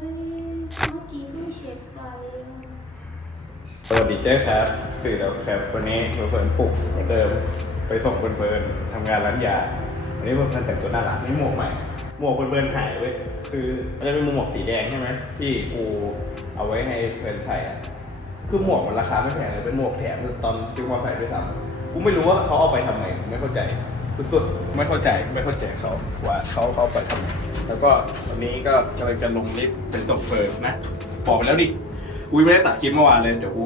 กี้เพิ่งเช็คไปสวัสดีเจ้ครับตื่นแล้วครับวันนี้เฟิร์นปลุกเหมือนเดิม ไปส่งเฟิร์นทำงานร้านยาวันนี้เฟิร์นแต่งตัวน่ารักนี่หมวกใหม่หมวกเฟิร์นๆหายเว้ยคือมันจะเป็นหมวกสีแดงใช่ไหมที่กูเอาไว้ให้เฟิร์นใส่อะคือหมวกมันราคาไม่แพงเลยเป็นหมวกแถมตอนซื้อมาใส่ด้วยซ้ำกูไม่รู้ว่าเขาเอาไปทำไมไม่เข้าใจ สุดๆไม่เข้าใจไม่เข้าใจเขาว่าเขาเขาเอาไปทำไมแล้วก็วันนี้ก็กำลังจะลงลิฟต์เป็นส่งเฟิร์นนะบอกไปแล้วดิอุ้ยไม่ได้ตัดคลิปเมื่อวานเลยเดี๋ยวกู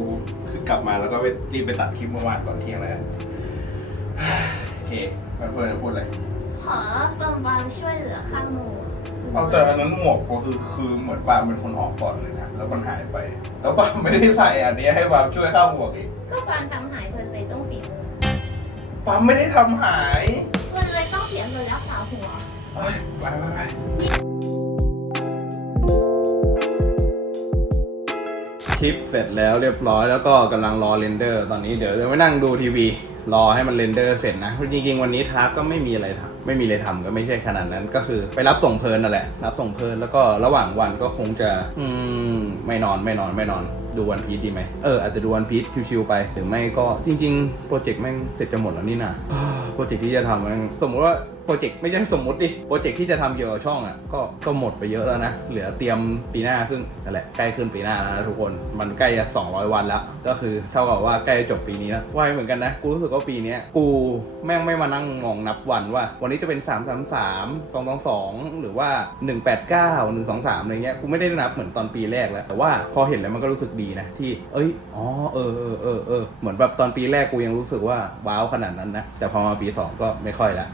คือกลับมาแล้วก็ไปรีบไปตัดคลิปเมื่อวานตอนเที่ยงแล้วกันโอเคเพื่อนเพื่อนพูดอะไรขอบางบางช่วยเหลือค่าหมูเอาแต่อันนั้นหมวกก็คือคือเหมือนปาล์มเป็นคนออกก่อนเลยนะแล้วมันหายไป แล้วปาล์มไม่ได้ใส่อันนี้ให้ปาล์มช่วยเข้าหมวกอีกก็บางทำหายเพิ่นเลยต้องฝีมือ ปาล์มไม่ได้ทำหายเพิ่นเลยต้องเสียเงินรักษาหัว เอ้ยไปไปไป ลิปเสร็จแล้วเรียบร้อยแล้วก็กำลังรอเรนเดอร์ตอนนี้เดี๋ยวจะไปนั่งดูทีวี รอให้มันเรนเดอร์เสร็จนะจริงๆวันนี้ทาร์กก็ไม่มีอะไรทำไม่มีอะไรทำก็ไม่ใช่ขนาดนั้นก็คือไปรับส่งเพลินนั่นแหละ รับส่งเพลินแล้วก็ระหว่างวันก็คงจะ อืมไม่นอนไม่นอนไม่นอนดูวันพีซดีไหมเอออาจจะดูวันพีซชิวๆไปหรือไม่ก็จริง ๆ โปรเจกต์แม่งเสร็จจะหมดแล้วนี่นะโปรเจกต์ที่จะทำแม่งสมมติว่า รเจกต์ไม่ใช่สมมติดิโปรเจกต์ที่จะทำเกี่ยวกับช่องอะก็ก็หมดไปเยอะแล้วนะ เหลือเตรียมปีหน้าซึ่งนั่นแหละใกล้ขึ้นปีหน้าแล้วนะทุกคนมันใกล้จะ 200 วันแล้วก็คือเท่ากับว่าใกล้จะจบปีนี้แล้วไวเหมือนกันนะกูรู้สึกว่าปีนี้กูแม่งไม่มานั่งมองนับวันว่า วันนี้จะเป็น 3 3 3 2 2 2 หรือว่า 189 123อะไรเงี้ยกูไม่ได้นับเหมือนตอนปีแรกแล้ว แต่ว่าพอเห็นแล้วมันก็รู้สึกดีนะที่ เอ้ยอ๋อเออเออเออเออเหมือนแบบตอนปีแรกกูยังรู้สึกว่าว้าวขนาดนั้นนะแต่พอมาปี 2 ก็ไม่ค่อยละ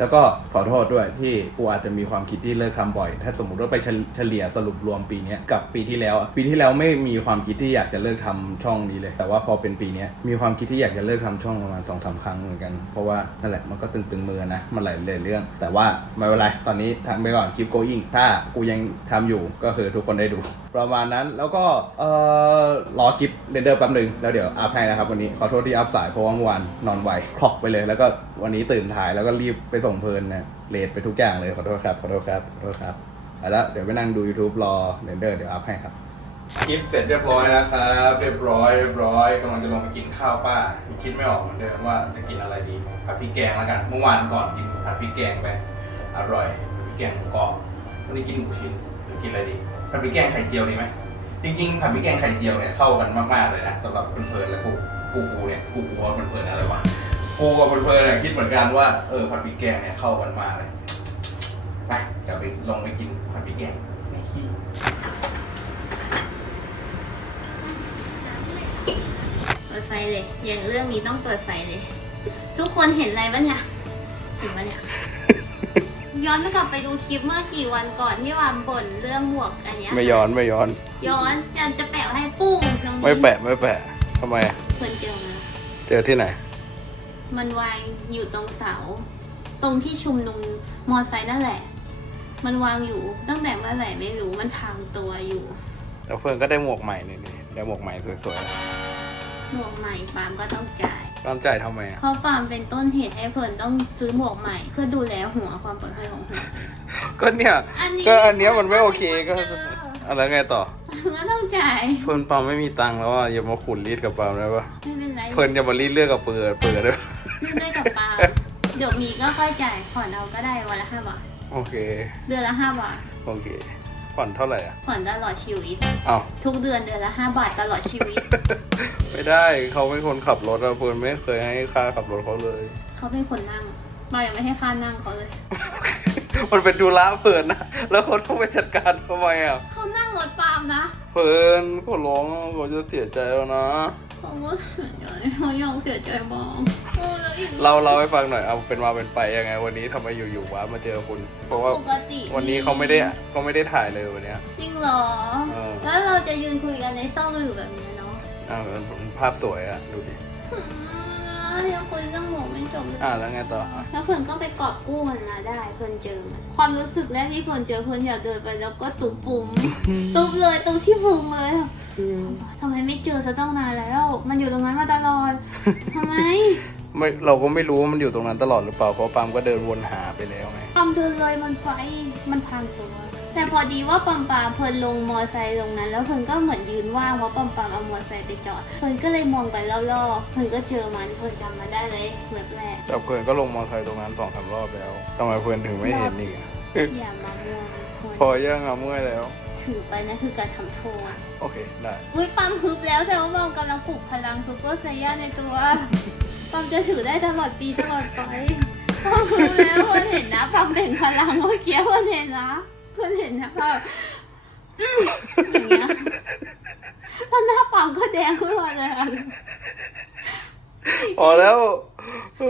แล้วก็ขอโทษด้วยที่กูอาจจะมีความคิดที่เลิกทำบ่อย ถ้าสมมติว่าไปเฉลี่ยสรุปรวมปีนี้กับปีที่แล้ว ปีที่แล้วไม่มีความคิดที่อยากจะเลิกทำช่องนี้เลย แต่ว่าพอเป็นปีนี้มีความคิดที่อยากจะเลิกทำช่องประมาณสองสามครั้งเหมือนกัน เพราะว่านั่นแหละมันก็ตึงๆมือนะ มันหลายเรื่อง แต่ว่าไม่เป็นไร ตอนนี้ทำไปก่อนคลิปโกอิงถ้ากูยังทำอยู่ก็คือทุกคนได้ดู ประมาณนั้นแล้วก็เออ รอคลิปเรนเดอร์แป๊บหนึ่งแล้วเดี๋ยวอัพให้นะครับวันนี้ขอโทษที่อัพสายเพราะว่าเมื่อวานนอนไวคลอกไปเลย แล้วก็วันนี้ตื่นถ่ายแล้วก็รีบไปส่งเพลินนะเลทไปทุกอย่างเลยขอโทษครับขอโทษครับขอโทษครับเอาละเดี๋ยวไปนั่งดู YouTube รอเรนเดอร์เดี๋ยวอัพให้ครับคลิปเสร็จเรียบร้อยแล้วครับเรียบร้อยเรียบร้อยกำลังจะลงไปกินข้าวป้ายังคิดไม่ออกเหมือนเดิมว่าจะกินอะไรดีผัดพริกแกงแล้วกันเมื่อวานก่อนกินผัดพริกแกงไปอร่อยผัดพริกแกงหมูกรอบวันนี้กินหมูชิ้นหรือกินอะไรดีผัดพริกแกงไข่เจียวดีไหม จริงๆผัดพริกแกงไข่เจียวเนี่ยเข้ากันมากๆเลยนะสำหรับเพลินๆและกูกูกูเนี่ยกูกูว่าเพลินๆอะไรวะกูกับเพลินๆเนี่ยคิดเหมือนกันว่าเออผัดพริกแกงเนี่ยเข้ากันมากเลยไปเดี๋ยวไปลงไปกินผัดพริกแกงในขี้เปิดไฟเลย อย่างเรื่องนี้ต้องเปิดไฟเลย ทุกคนเห็นอะไรบ้างเนี่ยเห็นปะเนี่ย ย้อนกลับไปดูคลิปเมื่อกี่วันก่อนที่วามบ่นเรื่องหมวกอันเนี้ยไม่ย้อนไม่ย้อน ย้อนจะจะแปะให้ปุ้งตรงนี้ไม่แปะไม่แปะทำไมอะเพื่อนเจอมาเจอที่ไหน มันวางอยู่ตรงเสา ตรงที่ชุมนุมมอไซค์นั่นแหละ มันวางอยู่ตั้งแต่เมื่อไหร่ไม่รู้มันพังตัวอยู่แต่เฟิร์นก็ได้หมวกใหม่นี่นี่ได้หมวกใหม่สวยหมวกใหม่ปาล์มก็ต้องจ่าย ๆตามใจทำไมอะเพราะปาล์มเป็นต้นเหตุให้เฟิร์นต้องซื้อหมวกใหม่ เพื่อดูแลหัวความปลอดภัยของหัวก็เนี่ย อันนี้ก็อันเนี้ยมันไม่โอเคก็เอออะไรไงต่อ ก็ต้องจ่าย เฟิร์นปาล์มไม่มีตังค์แล้วอะอย่ามาขุนรีดกับปาล์มได้ปะไม่เป็นไรเฟิร์นอย่ามารีดเลือกกับเปิดเปิดด้วยเลื่อนได้กับปาล์มเดี๋ยวมีก็ค่อยจ่ายผ่อนเอาก็ได้วันละห้าบาท โอเค เดือนละห้าบาท โอเค ผ่อนเท่าไหร่อะ ผ่อนตลอดชีวิตอ้าว ทุกเดือนเดือนละห้าบาทตลอดชีวิต ไม่ได้เขาเป็นคนขับรถอะเฟิร์นไม่เคยให้ค่าขับรถเขาเลย เขาเป็นคนนั่งปาล์มยังไม่ให้ค่านั่งเขาเลย มันเป็นธุระเฟิร์นนะ แล้วเขาต้องไปจัดการทำไมอะ เขานั่งรถปาล์มนะเฟิร์นเขาร้องเขาจะเสียใจแล้วนะ เขาก็เสียใจเขายังเสียใจบ้างโอ้แล้วอีกเราเราให้ฟังหน่อยเอาเป็นมาเป็นไปยังไง วันนี้ทำไมอยู่ๆวะมาเจอคุณ เพราะว่าปกติวันนี้เขาไม่ได้เขาไม่ได้ถ่ายเลยวันเนี้ย จริงเหรอ เออ แล้วเราจะยืนคุยกันในซ่องหรือแบบนี้เนาะอ่าภาพสวยอะดูดิ อืม ยังคุยเรื่องหมูไม่จบเลยอ่าแล้วไงต่ออะแล้วเพื่อนก็ไปกอบกู้มันมาได้ เพื่อนเจอมันความรู้สึกแรกที่เพื่อนเจอเพื่อนอยากเดินไปแล้วก็ตุบปุ่มตุบเลยตรงที่พุงเลยทำไมไม่เจอซะตั้งนานแล้ว มันอยู่ตรงนั้นมาตลอดทำไมไม่เราก็ไม่รู้ว่ามันอยู่ตรงนั้นตลอดหรือเปล่าเพราะปาล์มก็เดินวนหาไปแล้วไงความเดินเลยมันไปมันพังตัว แต่พอดีว่าปัมปามเพลินลงมอไซค์ตรงนั้น แล้วเพลินก็เหมือนยืนว่างเพราะปัมปามเอามอไซค์ไปจอดเพลินก็เลยมองไปรอบๆเพลินก็เจอมันเพลินจำมาได้เลยแบบแรกจับเพื่อนก็ลงมอเตอร์ไซค์ตรงนั้นสองสามรอบแล้วทำไมเพื่อนถึงไม่เห็นอีกอะอย่ามาม่วงเพลินพอยังอะเมื่อยแล้ว ถือไปนะคือการทำโทษโอเคได้อุ้ยปั๊มฮึบแล้วแต่ว่าปั๊มกำลังปลุกพลังซูเปอร์ไซย่าในตัวปั๊มจะถือได้ตลอดปีตลอดไปปั๊มฮึบแล้วเพื่อนเห็นนะปั๊มเบ่งพลังเมื่อกี้เพื่อนเห็นนะ เพื่อนเห็นนะปั๊มอืมอย่างเงี้ยตอนหน้าปั๊มก็แดงขึ้นมาเลยอะพอแล้วเ